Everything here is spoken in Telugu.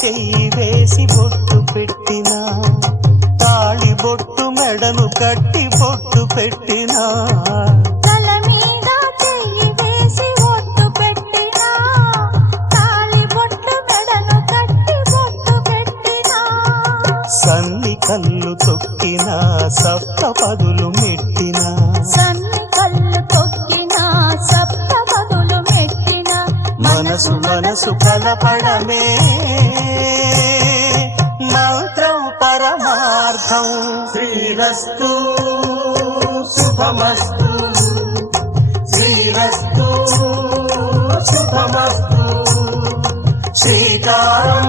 చెయ్యి వేసి బొట్టు పెట్టినా, తాళి బొట్టు మెడను కట్టి బొట్టు పెట్టినా, తల మీద చెయ్యి వేసి బొట్టు పెట్టినా, తాళి బొట్టు మెడను కట్టి బొట్టు పెట్టినా, సన్ని కళ్ళు తొక్కినా సప్త పదులు మెట్టినా, సన్ని కళ్ళు తొక్కినా సప్త పదులు మెట్టినా, మనసు మనసు కలపడమే మంత్రం పరమార్థం. శ్రీరస్తు శుభమస్తు, శ్రీరస్తు శుభమస్తు, శ్రీకారం